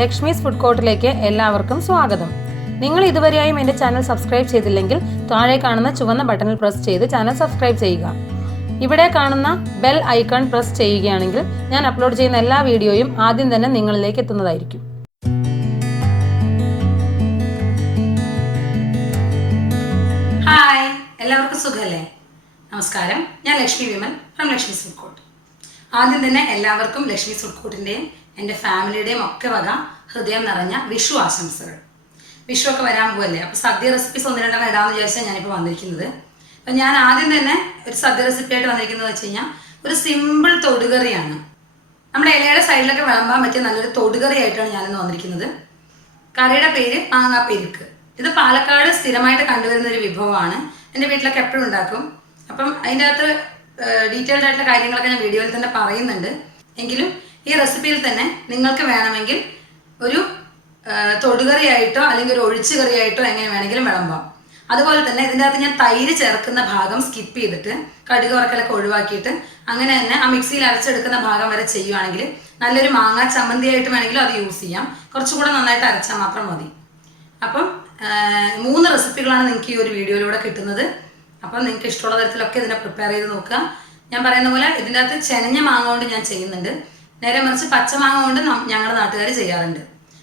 Lakshmi's food കോർട്ടിലേക്ക് എല്ലാവർക്കും സ്വാഗതം. നിങ്ങൾ ഇതുവരെയായും എൻ്റെ ചാനൽ സബ്സ്ക്രൈബ് ചെയ്തില്ലെങ്കിൽ താഴെ കാണുന്ന ചുവന്ന ബട്ടണിൽ പ്രസ് ചെയ്ത് ചാനൽ സബ്സ്ക്രൈബ് ചെയ്യുക. ഇവിടെ കാണുന്ന ബെൽ ഐക്കൺ പ്രസ് ചെയ്യുകയാണെങ്കിൽ ഞാൻ അപ്ലോഡ് ചെയ്യുന്ന എല്ലാ വീഡിയോയും ആദ്യം തന്നെ നിങ്ങളിലേക്ക് എത്തുന്നതായിരിക്കും. ഹായ്, എല്ലാവർക്കും സുഖമല്ലേ? നമസ്കാരം, ഞാൻ Lakshmi Vimal from Lakshmi's food court. ആദ്യം തന്നെ എല്ലാവർക്കും ലക്ഷ്മീസ് ഫുഡ് കോർട്ടിൻ്റെയും എൻ്റെ ഫാമിലിയുടെയും ഒക്കെ വക ഹൃദയം നിറഞ്ഞ വിഷു ആശംസകൾ. വിഷു ഒക്കെ വരാൻ പോവല്ലേ, അപ്പോൾ സദ്യ റെസിപ്പീസ് ഒന്ന് രണ്ടെണ്ണം ഇടാമെന്ന് വിചാരിച്ചാൽ ഞാനിപ്പോൾ വന്നിരിക്കുന്നത്. അപ്പം ഞാൻ ആദ്യം തന്നെ ഒരു സദ്യ റെസിപ്പി ആയിട്ട് വന്നിരിക്കുന്നത് വെച്ച് കഴിഞ്ഞാൽ ഒരു സിമ്പിൾ തൊടുകറിയാണ്. നമ്മുടെ ഇലയുടെ സൈഡിലൊക്കെ വിളമ്പാൻ പറ്റിയ നല്ലൊരു തൊടുകറി ആയിട്ടാണ് ഞാനിന്ന് വന്നിരിക്കുന്നത്. കറിയുടെ പേര് മാങ്ങാപ്പെരുക്ക്. ഇത് പാലക്കാട് സ്ഥിരമായിട്ട് കണ്ടുവരുന്ന ഒരു വിഭവമാണ്. എൻ്റെ വീട്ടിലൊക്കെ എപ്പോഴും ഉണ്ടാക്കും. അപ്പം അതിൻ്റെ അകത്ത് ഡീറ്റെയിൽഡ് ആയിട്ടുള്ള കാര്യങ്ങളൊക്കെ ഞാൻ വീഡിയോയിൽ തന്നെ പറയുന്നുണ്ട്. എങ്കിലും ഈ റെസിപ്പിയിൽ തന്നെ നിങ്ങൾക്ക് വേണമെങ്കിൽ ഒരു തൊടുകറിയായിട്ടോ അല്ലെങ്കിൽ ഒരു ഒഴിച്ചുകറിയായിട്ടോ എങ്ങനെ വേണമെങ്കിലും വിളമ്പാം. അതുപോലെ തന്നെ ഇതിൻ്റെ അകത്ത് ഞാൻ തൈര് ചേർക്കുന്ന ഭാഗം സ്കിപ്പ് ചെയ്തിട്ട് കടുക് വറക്കലൊക്കെ ഒഴിവാക്കിയിട്ട് അങ്ങനെ തന്നെ ആ മിക്സിയിൽ അരച്ചെടുക്കുന്ന ഭാഗം വരെ ചെയ്യുവാണെങ്കിൽ നല്ലൊരു മാങ്ങ ചമ്മന്തിയായിട്ട് വേണമെങ്കിലും അത് യൂസ് ചെയ്യാം. കുറച്ചുകൂടെ നന്നായിട്ട് അരച്ചാൽ മാത്രം മതി. അപ്പം 3 റെസിപ്പികളാണ് നിങ്ങൾക്ക് ഈ ഒരു വീഡിയോയിലൂടെ കിട്ടുന്നത്. അപ്പം നിങ്ങൾക്ക് ഇഷ്ടമുള്ള തരത്തിലൊക്കെ ഇതിനെ പ്രിപ്പയർ ചെയ്ത് നോക്കുക. ഞാൻ പറയുന്ന പോലെ ഇതിൻ്റെ അകത്ത് ചെനഞ്ഞ മാങ്ങ കൊണ്ട് ഞാൻ ചെയ്യുന്നുണ്ട്. നേരെ മറിച്ച് പച്ചമാങ്ങ കൊണ്ട് ഞങ്ങളുടെ നാട്ടുകാർ ചെയ്യാറുണ്ട്.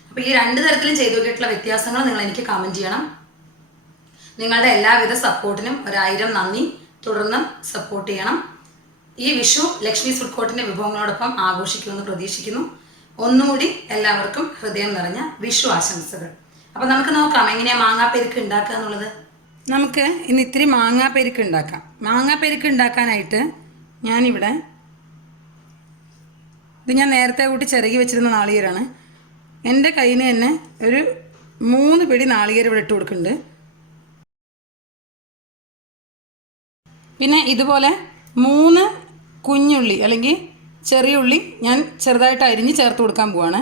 അപ്പോൾ ഈ 2 തരത്തിലും ചെയ്തു നോക്കിയിട്ടുള്ള വ്യത്യാസങ്ങൾ നിങ്ങൾ എനിക്ക് കമൻറ്റ് ചെയ്യണം. നിങ്ങളുടെ എല്ലാവിധ സപ്പോർട്ടിനും 1000 നന്ദി. തുടർന്ന് സപ്പോർട്ട് ചെയ്യണം. ഈ വിഷു ലക്ഷ്മീസ് ഫുഡ് കോർട്ടിൻ്റെ വിഭവങ്ങളോടൊപ്പം ആഘോഷിക്കുമെന്ന് പ്രതീക്ഷിക്കുന്നു. ഒന്നുകൂടി എല്ലാവർക്കും ഹൃദയം നിറഞ്ഞ വിഷു ആശംസകൾ. അപ്പോൾ നമുക്ക് നോക്കാം എങ്ങനെയാണ് മാങ്ങാപ്പെരുക്ക് ഉണ്ടാക്കുക എന്നുള്ളത്. നമുക്ക് ഇന്ന് ഇത്തിരി മാങ്ങാപ്പെരുക്ക് ഉണ്ടാക്കാം. മാങ്ങാപ്പെരുക്ക് ഉണ്ടാക്കാനായിട്ട് ഞാനിവിടെ ഇത് ഞാൻ നേരത്തെ കൂട്ടി ചിരകി വെച്ചിരുന്ന നാളികേരമാണ്. എൻ്റെ കയ്യിൽ നിന്ന് തന്നെ ഒരു 3 പിടി നാളികേരം ഇവിടെ ഇട്ട് കൊടുക്കുന്നുണ്ട്. പിന്നെ ഇതുപോലെ 3 കുഞ്ഞുള്ളി അല്ലെങ്കിൽ ചെറിയ ഉള്ളി ഞാൻ ചെറുതായിട്ട് അരിഞ്ഞ് ചേർത്ത് കൊടുക്കാൻ പോവാണ്.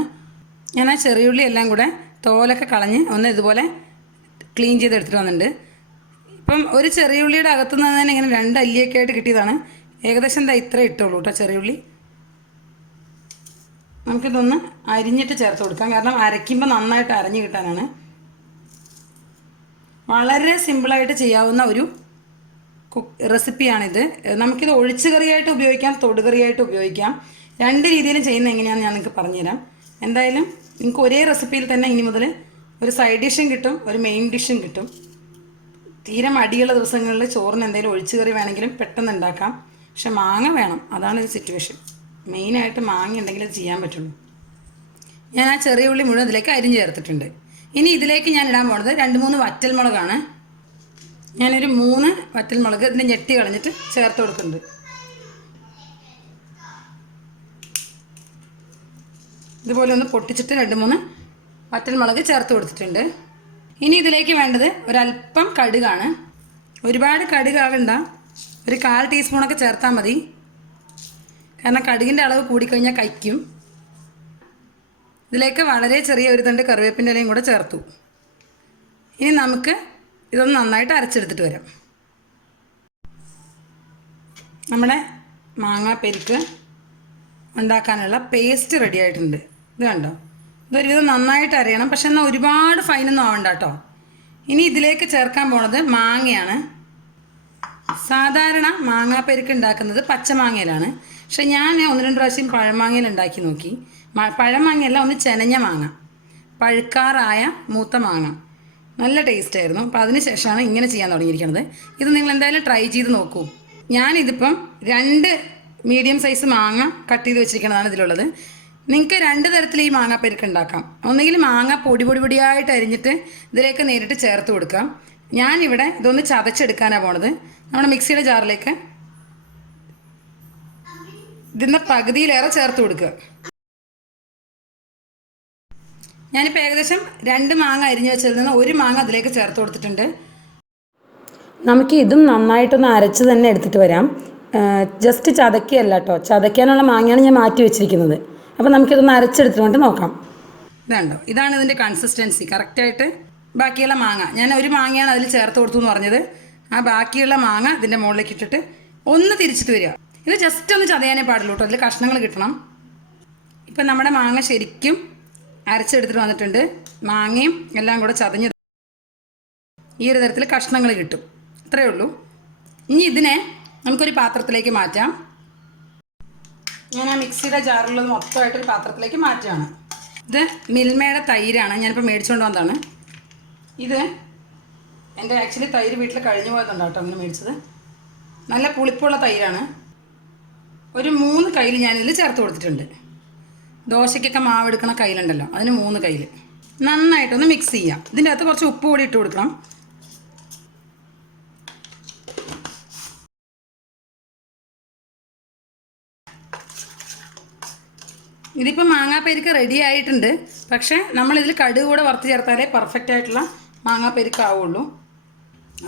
ഞാൻ ആ ചെറിയ ഉള്ളി എല്ലാം കൂടെ തോലൊക്കെ കളഞ്ഞ് ഒന്ന് ഇതുപോലെ ക്ലീൻ ചെയ്തെടുത്തിട്ട് വന്നിട്ടുണ്ട്. ഇപ്പം ഒരു ചെറിയ ഉള്ളിയുടെ അകത്തുനിന്ന് തന്നെ ഇങ്ങനെ 2 അല്ലിയൊക്കെ ആയിട്ട് കിട്ടിയതാണ്. ഏകദേശം എന്താ ഇത്ര ഇട്ടുള്ളൂ കേട്ടോ ചെറിയ ഉള്ളി. നമുക്കിതൊന്ന് അരിഞ്ഞിട്ട് ചേർത്ത് കൊടുക്കാം, കാരണം അരയ്ക്കുമ്പോൾ നന്നായിട്ട് അരഞ്ഞ് കിട്ടാനാണ്. വളരെ സിമ്പിളായിട്ട് ചെയ്യാവുന്ന ഒരു റെസിപ്പിയാണിത്. നമുക്കിത് ഒഴിച്ചുകറിയായിട്ട് ഉപയോഗിക്കാം, തൊടുകറിയായിട്ട് ഉപയോഗിക്കാം. 2 രീതിയിലും ചെയ്യുന്നത് എങ്ങനെയാണെന്ന് ഞാൻ നിങ്ങൾക്ക് പറഞ്ഞുതരാം. എന്തായാലും നിങ്ങൾക്ക് ഒരേ റെസിപ്പിയിൽ തന്നെ ഇനി മുതൽ ഒരു സൈഡ് ഡിഷും കിട്ടും, ഒരു മെയിൻ ഡിഷും കിട്ടും. തീരെ മടിയുള്ള ദിവസങ്ങളിൽ ചോറിന് എന്തെങ്കിലും ഒഴിച്ചുകറി വേണമെങ്കിലും പെട്ടെന്ന് ഉണ്ടാക്കാം. പക്ഷെ മാങ്ങ വേണം, അതാണ് ഒരു സിറ്റുവേഷൻ. മെയിനായിട്ട് മാങ്ങ ഉണ്ടെങ്കിൽ അത് ചെയ്യാൻ പറ്റുള്ളൂ. ഞാൻ ആ ചെറിയ ഉള്ളി മുഴുവൻ ഇതിലേക്ക് അരിഞ്ഞ് ചേർത്തിട്ടുണ്ട്. ഇനി ഇതിലേക്ക് ഞാൻ ഇടാൻ പോകുന്നത് 2-3 വറ്റൽമുളകാണ്. ഞാനൊരു 3 വറ്റൽമുളക് ഇതിൻ്റെ ഞെട്ടി കളഞ്ഞിട്ട് ചേർത്ത് കൊടുക്കുന്നുണ്ട്. ഇതുപോലെ ഒന്ന് പൊട്ടിച്ചിട്ട് 2-3 വറ്റൽമുളക് ചേർത്ത് കൊടുത്തിട്ടുണ്ട്. ഇനി ഇതിലേക്ക് വേണ്ടത് ഒരല്പം കടുകാണ്. ഒരുപാട് കടുകാകണ്ട, ഒരു 1/4 ടീസ്പൂണൊക്കെ ചേർത്താൽ മതി. കാരണം കടുകിൻ്റെ അളവ് കൂടിക്കഴിഞ്ഞാൽ കഴിക്കും. ഇതിലേക്ക് വളരെ ചെറിയ ഒരു തണ്ട് കറിവേപ്പിൻ്റെ ഇലയും കൂടെ ചേർത്തു. ഇനി നമുക്ക് ഇതൊന്ന് നന്നായിട്ട് അരച്ചെടുത്തിട്ട് വരാം. നമ്മുടെ മാങ്ങാപ്പെരുക്ക് ഉണ്ടാക്കാനുള്ള പേസ്റ്റ് റെഡി ആയിട്ടുണ്ട്. ഇത് കണ്ടോ, ഇതൊരുവിധം നന്നായിട്ട് അരയണം, പക്ഷെ എന്നാൽ ഒരുപാട് ഫൈനൊന്നും ആവണ്ട കേട്ടോ. ഇനി ഇതിലേക്ക് ചേർക്കാൻ പോണത് മാങ്ങയാണ്. സാധാരണ മാങ്ങാപ്പെരുക്ക് ഉണ്ടാക്കുന്നത് പച്ചമാങ്ങയിലാണ്. പക്ഷെ ഞാൻ 1-2 പ്രാവശ്യം പഴമാങ്ങയിൽ ഉണ്ടാക്കി നോക്കി. പഴമാങ്ങയല്ല, ഒന്ന് ചെനഞ്ഞ മാങ്ങ, പഴുക്കാറായ മൂത്ത മാങ്ങ. നല്ല ടേസ്റ്റായിരുന്നു. അപ്പോൾ അതിന് ശേഷമാണ് ഇങ്ങനെ ചെയ്യാൻ തുടങ്ങിയിരിക്കുന്നത്. ഇത് നിങ്ങൾ എന്തായാലും ട്രൈ ചെയ്ത് നോക്കൂ. ഞാനിതിപ്പം 2 മീഡിയം സൈസ് മാങ്ങ കട്ട് ചെയ്ത് വെച്ചിരിക്കുന്നതാണ് ഇതിലുള്ളത്. നിങ്ങൾക്ക് 2 തരത്തിൽ ഈ മാങ്ങാപ്പെരുക്ക് ഉണ്ടാക്കാം. ഒന്നുകിൽ മാങ്ങ പൊടിയായിട്ട് അരിഞ്ഞിട്ട് ഇതിലേക്ക് നേരിട്ട് ചേർത്ത് കൊടുക്കാം. ഞാനിവിടെ ഇതൊന്ന് ചതച്ചെടുക്കാനാണ് പോണത്. നമ്മുടെ മിക്സിയുടെ ജാറിലേക്ക് ഇതിൻ്റെ പകുതിയിലേറെ ചേർത്ത് കൊടുക്കുക. ഞാനിപ്പോൾ ഏകദേശം 2 മാങ്ങ അരിഞ്ഞ് വെച്ചതിൽ നിന്ന് 1 മാങ്ങ അതിലേക്ക് ചേർത്ത് കൊടുത്തിട്ടുണ്ട്. നമുക്ക് ഇതും നന്നായിട്ടൊന്ന് അരച്ച് തന്നെ എടുത്തിട്ട് വരാം. ജസ്റ്റ് ചതക്കുകയല്ല കേട്ടോ, ചതയ്ക്കാനുള്ള മാങ്ങയാണ് ഞാൻ മാറ്റി വെച്ചിരിക്കുന്നത്. അപ്പോൾ നമുക്കിതൊന്ന് അരച്ചെടുത്തിട്ട് നോക്കാം. ഇതുണ്ടോ, ഇതാണ് ഇതിൻ്റെ കൺസിസ്റ്റൻസി. കറക്റ്റായിട്ട് ബാക്കിയുള്ള മാങ്ങ, ഞാൻ 1 മാങ്ങയാണ് അതിൽ ചേർത്ത് കൊടുത്തു എന്ന് പറഞ്ഞത്. ആ ബാക്കിയുള്ള മാങ്ങ ഇതിൻ്റെ മുകളിലേക്ക് ഇട്ടിട്ട് ഒന്ന് തിരിച്ചിട്ട് വരിക. ഇത് ജസ്റ്റ് ഒന്ന് ചതയാനേ പാടുള്ളൂ കേട്ടോ, അതിൽ കഷ്ണങ്ങൾ കിട്ടണം. ഇപ്പം നമ്മുടെ മാങ്ങ ശരിക്കും അരച്ചെടുത്തിട്ട് വന്നിട്ടുണ്ട്. മാങ്ങയും എല്ലാം കൂടെ ചതഞ്ഞ് ഈ ഒരു തരത്തിൽ കഷ്ണങ്ങൾ കിട്ടും. ഇത്രയേ ഉള്ളൂ. ഇനി ഇതിനെ നമുക്കൊരു പാത്രത്തിലേക്ക് മാറ്റാം. ഞാൻ ആ മിക്സിയുടെ ജാറിലുള്ളത് മൊത്തമായിട്ടൊരു പാത്രത്തിലേക്ക് മാറ്റുകയാണ്. ഇത് മിൽമയുടെ തൈരാണ്, ഞാനിപ്പോൾ മേടിച്ചുകൊണ്ട് വന്നതാണ്. ഇത് എൻ്റെ ആക്ച്വലി തൈര് വീട്ടിൽ കഴിഞ്ഞു പോയതുകൊണ്ട് കേട്ടോ അങ്ങനെ മേടിച്ചത്. നല്ല പുളിപ്പുള്ള തൈരാണ്. ഒരു 3 കയ്യിൽ ഞാനിതിൽ ചേർത്ത് കൊടുത്തിട്ടുണ്ട്. ദോശയ്ക്കൊക്കെ മാവ് എടുക്കണ കയ്യിലുണ്ടല്ലോ, അതിന് 3 കയ്യിൽ. നന്നായിട്ടൊന്ന് മിക്സ് ചെയ്യാം. ഇതിൻ്റെ അകത്ത് കുറച്ച് ഉപ്പ് കൂടി ഇട്ട് കൊടുക്കണം. ഇതിപ്പോൾ മാങ്ങാപ്പരിക്ക് റെഡി ആയിട്ടുണ്ട്. പക്ഷേ നമ്മളിതിൽ കടുക് കൂടെ വറുത്ത് ചേർത്താലേ പെർഫെക്റ്റ് ആയിട്ടുള്ള മാങ്ങാപ്പരിക്ക് ആവുള്ളൂ.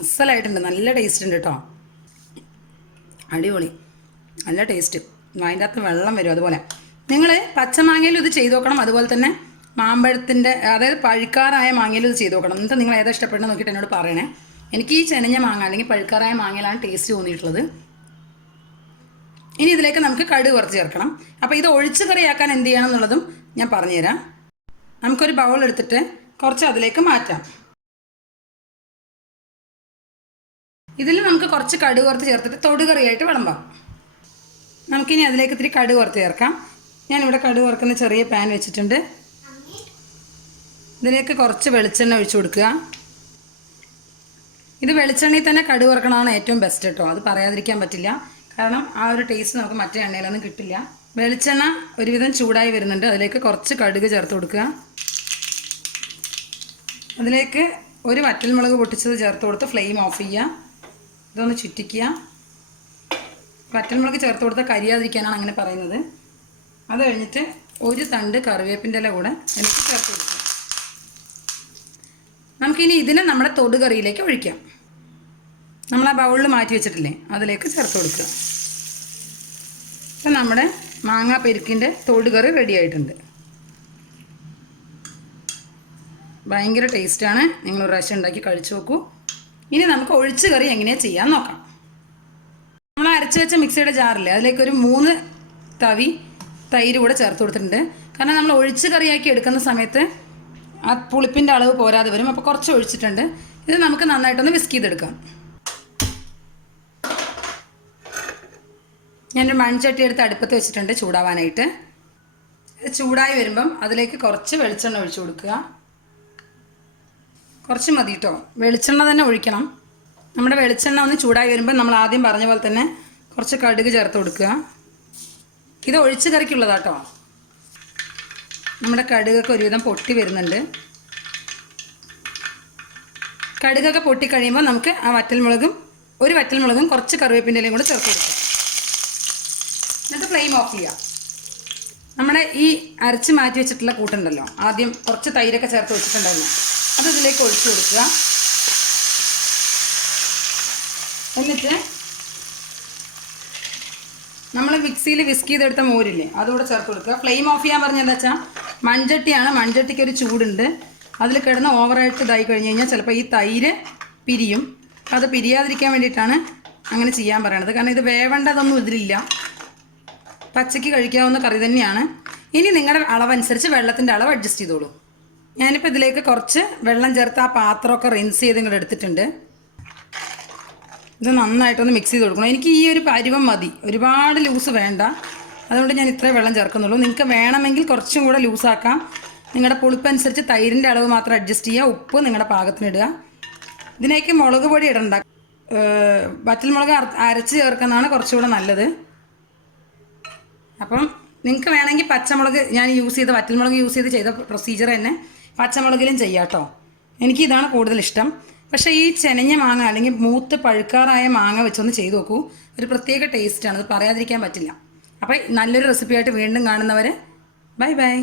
അസലായിട്ടുണ്ട്, നല്ല ടേസ്റ്റ് ഉണ്ട് കേട്ടോ. അടിപൊളി, നല്ല ടേസ്റ്റ്. അതിൻ്റെ അകത്ത് വെള്ളം വരും. അതുപോലെ നിങ്ങൾ പച്ചമാങ്ങയിലും ഇത് ചെയ്ത് നോക്കണം. അതുപോലെ തന്നെ മാമ്പഴത്തിൻ്റെ, അതായത് പഴുക്കാറായ മാങ്ങയിലും ഇത് ചെയ്ത് നോക്കണം. എന്നിട്ട് നിങ്ങൾ ഏതാ ഇഷ്ടപ്പെടുന്നത് നോക്കിയിട്ട് എന്നോട് പറയണേ. എനിക്ക് ഈ ചെനഞ്ഞ മാങ്ങ അല്ലെങ്കിൽ പഴുക്കാറായ മാങ്ങയിലാണ് ടേസ്റ്റ് തോന്നിയിട്ടുള്ളത്. ഇനി ഇതിലേക്ക് നമുക്ക് കടുക് വറുത്ത് ചേർക്കണം. അപ്പോൾ ഇത് ഒഴിച്ച് കറിയാക്കാൻ എന്ത് ചെയ്യണം എന്നുള്ളതും ഞാൻ പറഞ്ഞുതരാം. നമുക്കൊരു ബൗൾ എടുത്തിട്ട് കുറച്ച് അതിലേക്ക് മാറ്റാം. ഇതിൽ നമുക്ക് കുറച്ച് കടുക് വറുത്ത് ചേർത്തിട്ട് തൊടുകറിയായിട്ട് വിളമ്പാം. നമുക്കിനി അതിലേക്ക് ഇത്തിരി കടുക് വറുത്ത് ചേർക്കാം. ഞാനിവിടെ കടുക് വറുക്കുന്ന ചെറിയ പാൻ വെച്ചിട്ടുണ്ട്. ഇതിലേക്ക് കുറച്ച് വെളിച്ചെണ്ണ ഒഴിച്ചു കൊടുക്കുക. ഇത് വെളിച്ചെണ്ണയിൽ തന്നെ കടുക് വറുക്കണതാണ് ഏറ്റവും ബെസ്റ്റ് കേട്ടോ. അത് പറയാതിരിക്കാൻ പറ്റില്ല. കാരണം ആ ഒരു ടേസ്റ്റ് നമുക്ക് മറ്റേ എണ്ണയിലൊന്നും കിട്ടില്ല. വെളിച്ചെണ്ണ ഒരുവിധം ചൂടായി വരുന്നുണ്ട്. അതിലേക്ക് കുറച്ച് കടുക് ചേർത്ത് കൊടുക്കുക. അതിലേക്ക് ഒരു വറ്റൽമുളക് പൊട്ടിച്ചത് ചേർത്ത് കൊടുത്ത് ഫ്ലെയിം ഓഫ് ചെയ്യുക. ഇതൊന്ന് ചുറ്റിക്കുക. വറ്റൽമുളക് ചേർത്ത് കൊടുത്താൽ കരിയാതിരിക്കാനാണ് അങ്ങനെ പറയുന്നത്. അത് കഴിഞ്ഞിട്ട് ഒരു തണ്ട് കറിവേപ്പിൻ്റെ ഇല കൂടെ എനിക്ക് ചേർത്ത് കൊടുക്കുക. നമുക്കിനി ഇതിനെ നമ്മുടെ തൊടുകറിയിലേക്ക് ഒഴിക്കാം. നമ്മൾ ആ ബൗളിൽ മാറ്റി വെച്ചിട്ടില്ലേ, അതിലേക്ക് ചേർത്ത് കൊടുക്കുക. അപ്പം നമ്മുടെ മാങ്ങാ പെരുക്കിൻ്റെ തൊടുകറി റെഡി ആയിട്ടുണ്ട്. ഭയങ്കര ടേസ്റ്റാണ്. നിങ്ങൾ ഒരു പ്രാവശ്യം ഉണ്ടാക്കി കഴിച്ചു നോക്കൂ. ഇനി നമുക്ക് ഒഴിച്ച് കറി എങ്ങനെയാണ് ചെയ്യാൻ നോക്കാം. നമ്മൾ അരച്ച് വെച്ച മിക്സിയുടെ ജാറില്ലേ, അതിലേക്കൊരു 3 തവി തൈര് കൂടെ ചേർത്ത് കൊടുത്തിട്ടുണ്ട്. കാരണം നമ്മൾ ഒഴിച്ച് കറിയാക്കി എടുക്കുന്ന സമയത്ത് ആ പുളിപ്പിൻ്റെ അളവ് പോരാതെ വരും. അപ്പോൾ കുറച്ച് ഒഴിച്ചിട്ടുണ്ട്. ഇത് നമുക്ക് നന്നായിട്ടൊന്ന് വിസ്ക് ചെയ്തെടുക്കാം. ഞാനൊരു മൺചട്ടി എടുത്ത് അടുപ്പത്ത് വെച്ചിട്ടുണ്ട് ചൂടാവാനായിട്ട്. ഇത് ചൂടായി വരുമ്പം അതിലേക്ക് കുറച്ച് വെളിച്ചെണ്ണ ഒഴിച്ചു കൊടുക്കുക. കുറച്ച് മതി കേട്ടോ, വെളിച്ചെണ്ണ തന്നെ ഒഴിക്കണം. നമ്മുടെ വെളിച്ചെണ്ണ ഒന്ന് ചൂടായി വരുമ്പോൾ നമ്മൾ ആദ്യം പറഞ്ഞ പോലെ തന്നെ കുറച്ച് കടുക് ചേർത്ത് കൊടുക്കുക. ഇത് ഒഴിച്ച് കറിക്കുള്ളതാട്ടോ. നമ്മുടെ കടുകൊക്കെ ഒരുവിധം പൊട്ടി വരുന്നുണ്ട്. കടുകൊക്കെ പൊട്ടിക്കഴിയുമ്പോൾ നമുക്ക് ആ ഒരു വറ്റൽമുളകും കുറച്ച് കറിവേപ്പിൻ്റെ ഇലയും കൂടെ ചേർത്ത് കൊടുക്കുക. എന്നിട്ട് ഫ്ലെയിം ഓഫ് ചെയ്യുക. നമ്മുടെ ഈ അരച്ച് മാറ്റി വെച്ചിട്ടുള്ള കൂട്ടുണ്ടല്ലോ, ആദ്യം കുറച്ച് തൈരൊക്കെ ചേർത്ത് വെച്ചിട്ടുണ്ടായിരുന്നു, അത് ഇതിലേക്ക് ഒഴിച്ചു കൊടുക്കുക. എന്നിട്ട് നമ്മൾ മിക്സിയിൽ വിസ്ക് ചെയ്തെടുത്ത മോരില്ലേ, അതുകൂടെ ചേർത്ത് കൊടുക്കുക. ഫ്ലെയിം ഓഫ് ചെയ്യാൻ പറഞ്ഞാൽ എന്താ വെച്ചാൽ മൺചട്ടിയാണ്, മൺചട്ടിക്ക് ഒരു ചൂടുണ്ട്. അതിൽ കിടന്ന് ഓവറായിട്ട് ഇതായി കഴിഞ്ഞ് കഴിഞ്ഞാൽ ചിലപ്പോൾ ഈ തൈര് പിരിയും. അത് പിരിയാതിരിക്കാൻ വേണ്ടിയിട്ടാണ് അങ്ങനെ ചെയ്യാൻ പറയണത്. കാരണം ഇത് വേവേണ്ടതൊന്നും ഇതിലില്ല, പച്ചയ്ക്ക് കഴിക്കാവുന്ന കറി തന്നെയാണ്. ഇനി നിങ്ങളുടെ അളവനുസരിച്ച് വെള്ളത്തിൻ്റെ അളവ് അഡ്ജസ്റ്റ് ചെയ്തോളൂ. ഞാനിപ്പോൾ ഇതിലേക്ക് കുറച്ച് വെള്ളം ചേർത്ത് ആ പാത്രമൊക്കെ റിൻസ് ചെയ്ത് ഇങ്ങോട്ട് എടുത്തിട്ടുണ്ട്. ഇത് നന്നായിട്ടൊന്ന് മിക്സ് ചെയ്ത് കൊടുക്കണം. എനിക്ക് ഈ ഒരു പരുവം മതി, ഒരുപാട് ലൂസ് വേണ്ട. അതുകൊണ്ട് ഞാൻ ഇത്രയും വെള്ളം ചേർക്കുന്നുള്ളൂ. നിങ്ങൾക്ക് വേണമെങ്കിൽ കുറച്ചും കൂടെ ലൂസാക്കാം. നിങ്ങളുടെ പുളിപ്പനുസരിച്ച് തൈരിൻ്റെ അളവ് മാത്രം അഡ്ജസ്റ്റ് ചെയ്യുക. ഉപ്പ് നിങ്ങളുടെ പാകത്തിനിടുക. ഇതിലേക്ക് മുളക് പൊടി ഇടണ്ട, വറ്റൽമുളക് അരച്ച് ചേർക്കുന്നതാണ് കുറച്ചുകൂടെ നല്ലത്. അപ്പം നിങ്ങൾക്ക് വേണമെങ്കിൽ പച്ചമുളക്, ഞാൻ യൂസ് ചെയ്ത വറ്റൽമുളക് യൂസ് ചെയ്ത പ്രൊസീജിയർ തന്നെ പച്ചമുളകിലും ചെയ്യാം കേട്ടോ. എനിക്കിതാണ് കൂടുതൽ ഇഷ്ടം. പക്ഷേ ഈ ചെനഞ്ഞ മാങ്ങ അല്ലെങ്കിൽ മൂത്ത് പഴുക്കാറായ മാങ്ങ വെച്ചൊന്ന് ചെയ്ത് നോക്കൂ. ഒരു പ്രത്യേക ടേസ്റ്റാണ്, അത് പറയാതിരിക്കാൻ പറ്റില്ല. അപ്പോൾ നല്ലൊരു റെസിപ്പിയായിട്ട് വീണ്ടും കാണുന്നവരെ ബൈ ബൈ.